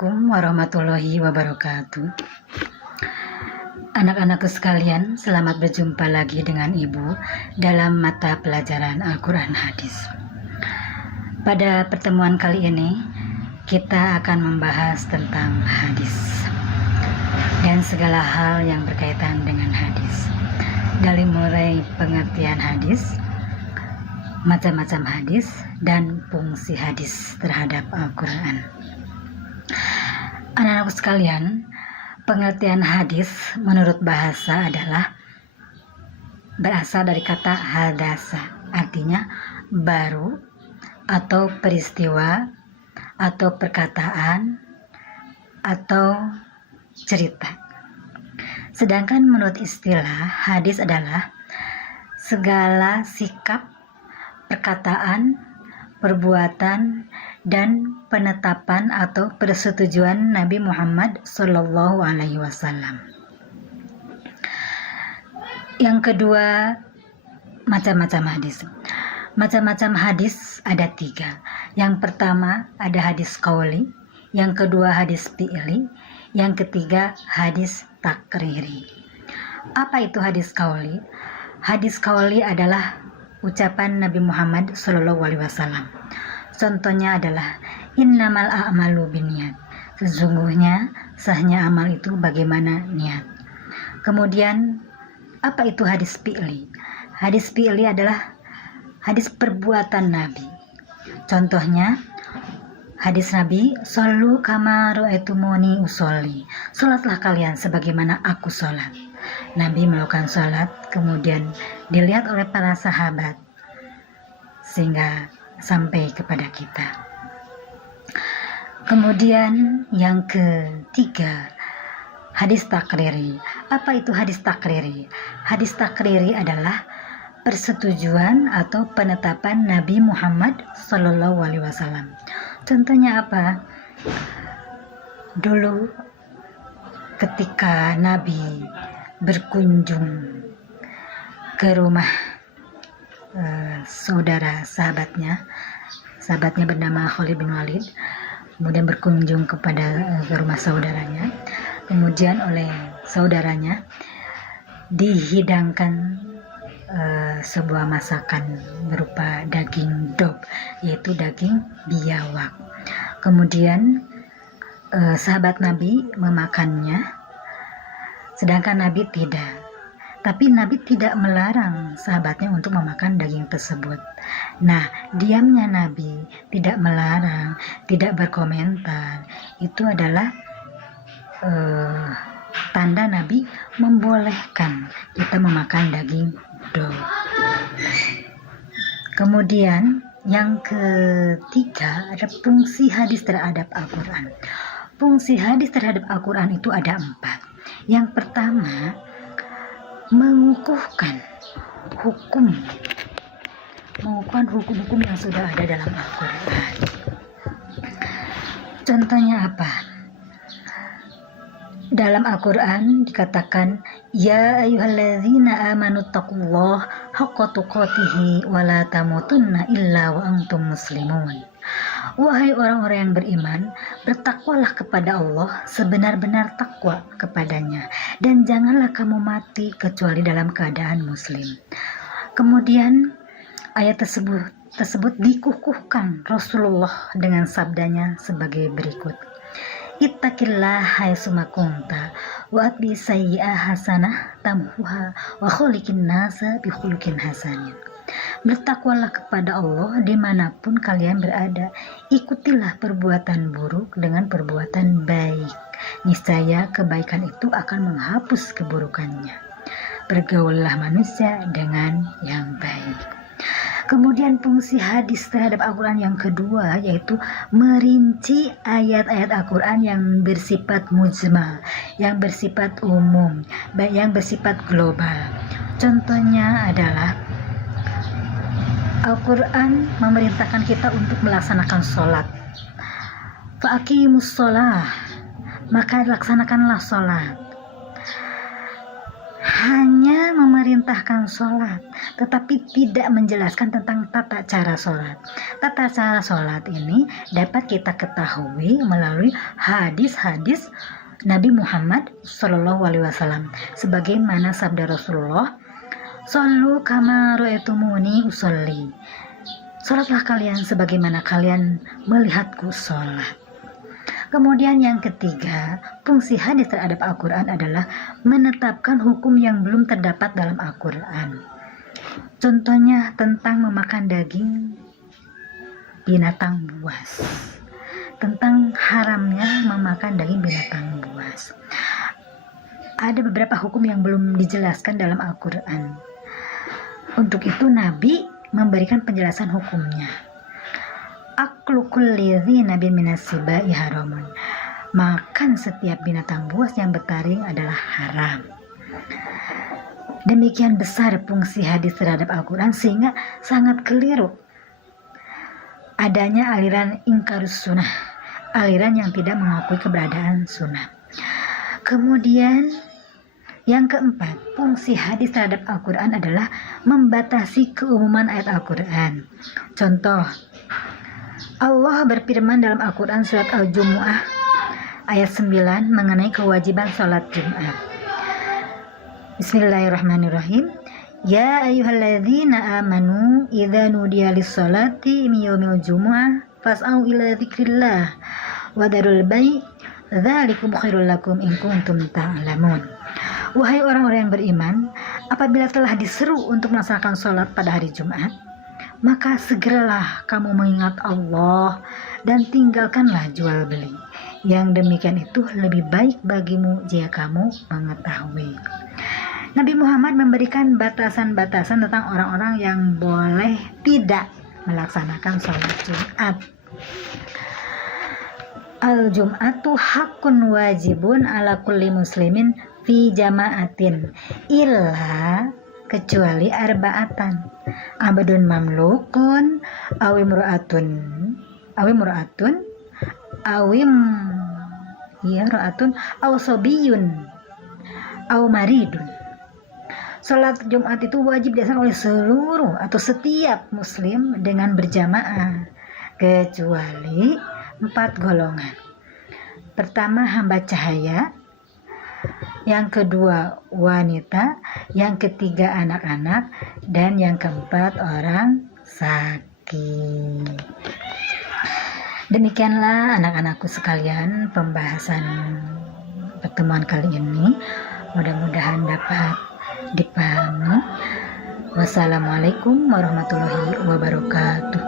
Assalamualaikum warahmatullahi wabarakatuh. Anak-anakku sekalian, selamat berjumpa lagi dengan Ibu dalam mata pelajaran Al-Quran Hadis. Pada pertemuan kali ini, kita akan membahas tentang hadis dan segala hal yang berkaitan dengan hadis. Dari mulai pengertian hadis, macam-macam hadis, dan fungsi hadis terhadap Al-Quran. Anak-anakku sekalian, pengertian hadis menurut bahasa adalah berasal dari kata hadasa, artinya baru atau peristiwa atau perkataan atau cerita. Sedangkan menurut istilah, hadis adalah segala sikap, perkataan, perbuatan, dan penetapan atau persetujuan Nabi Muhammad SAW. Yang kedua, macam-macam hadis. Macam-macam hadis ada 3. Yang pertama ada hadis qauli, yang kedua hadis fi'li, yang ketiga hadis takriri. Apa itu hadis qauli? Hadis qauli adalah ucapan Nabi Muhammad SAW. Contohnya adalah innamal a'malu binniyat. Sesungguhnya sahnya amal itu bagaimana niat. Kemudian apa itu hadis fi'li? Hadis fi'li adalah hadis perbuatan Nabi. Contohnya hadis Nabi, shollu kama ra'aitumuni usolli. Salatlah kalian sebagaimana aku salat. Nabi melakukan salat, kemudian dilihat oleh para sahabat sehingga sampai kepada kita. Kemudian yang ketiga, hadis takriri. Apa itu hadis takriri? Hadis takriri adalah persetujuan atau penetapan Nabi Muhammad SAW. Contohnya apa? Dulu ketika Nabi berkunjung ke rumah sahabatnya bernama Khalid bin Walid, kemudian berkunjung ke rumah saudaranya, kemudian oleh saudaranya dihidangkan sebuah masakan berupa daging dob, yaitu daging biawak. Kemudian sahabat Nabi memakannya, sedangkan Nabi tidak. Tapi Nabi tidak melarang sahabatnya untuk memakan daging tersebut. Nah, diamnya Nabi, tidak melarang, tidak berkomentar, itu adalah tanda Nabi membolehkan kita memakan daging dob. Kemudian yang ketiga ada fungsi hadis terhadap Al-Quran. Fungsi hadis terhadap Al-Quran itu ada 4. Yang pertama, mengukuhkan hukum yang sudah ada dalam Al-Quran. Contohnya apa? Dalam Al-Quran dikatakan, ya ayyuhalladzina amanu taqullaha haqqa tuqatih wa la tamutunna illa wa antum muslimun. Wahai orang-orang yang beriman, bertakwalah kepada Allah sebenar-benar takwa kepadanya, dan janganlah kamu mati kecuali dalam keadaan muslim. Kemudian ayat tersebut dikukuhkan Rasulullah dengan sabdanya sebagai berikut. Ittaqillah haitsuma kunta wa atbi sayyi'ah hasanah tamhuha wa khuliqin nasa bi khuluqin hasanin. Bertakwalah kepada Allah dimanapun kalian berada. Ikutilah perbuatan buruk dengan perbuatan baik. Niscaya kebaikan itu akan menghapus keburukannya. Bergaullah manusia dengan yang baik. Kemudian fungsi hadis terhadap Al-Quran yang kedua yaitu merinci ayat-ayat Al-Quran yang bersifat mujmal, yang bersifat umum, yang bersifat global. Contohnya adalah Al-Quran memerintahkan kita untuk melaksanakan sholat. Fa'aqimus sholah, maka laksanakanlah sholat. hanya memerintahkan sholat, tetapi tidak menjelaskan tentang tata cara sholat. Tata cara sholat ini dapat kita ketahui melalui hadis-hadis Nabi Muhammad SAW, sebagaimana sabda Rasulullah, "Shollu kama ra'aitumuni usolli." Sholatlah kalian sebagaimana kalian melihatku sholat. Kemudian yang ketiga, fungsi hadis terhadap Al-Quran adalah menetapkan hukum yang belum terdapat dalam Al-Quran. Contohnya tentang memakan daging binatang buas, tentang haramnya memakan daging binatang buas. Ada beberapa hukum yang belum dijelaskan dalam Al-Quran. Untuk itu Nabi memberikan penjelasan hukumnya. Aklu kulli dzi nabin minas sibai haramun. Makan setiap binatang buas yang bertaring adalah haram. Demikian besar fungsi hadis terhadap Al-Quran sehingga sangat keliru adanya aliran ingkarus sunnah, aliran yang tidak mengakui keberadaan sunnah. Kemudian yang keempat, fungsi hadis terhadap Al-Quran adalah membatasi keumuman ayat Al-Quran. Contoh, Allah berfirman dalam Al-Quran surat Al-Jumu'ah ayat 9 mengenai kewajiban sholat Jumat. Bismillahirrahmanirrahim. Ya ayyuhalladzina amanu idza nudiya lis-sholati min yaumil jumu'ah fas'au ila dzikrillah wa darul bai' dzalikum khairul lakum in kuntum ta'lamun. Wahai orang-orang yang beriman, apabila telah diseru untuk melaksanakan sholat pada hari Jumat, maka segeralah kamu mengingat Allah dan tinggalkanlah jual beli. Yang demikian itu lebih baik bagimu jika kamu mengetahui. Nabi Muhammad memberikan batasan-batasan tentang orang-orang yang boleh tidak melaksanakan sholat Jumat. Al-Jum'atu hakun wajibun ala kulli muslimin fi jama'atin illa, kecuali arba'atan, abdun mamlukun awim ru'atun aw sobiyun aw maridun. Salat Jumat itu wajib dilaksanakan oleh seluruh atau setiap muslim dengan berjamaah, kecuali 4 golongan. Pertama, hamba cahaya. Yang kedua, wanita. Yang ketiga, anak-anak. Dan yang keempat, orang sakit. Demikianlah anak-anakku sekalian pembahasan pertemuan kali ini. Mudah-mudahan dapat dipahami. Wassalamualaikum warahmatullahi wabarakatuh.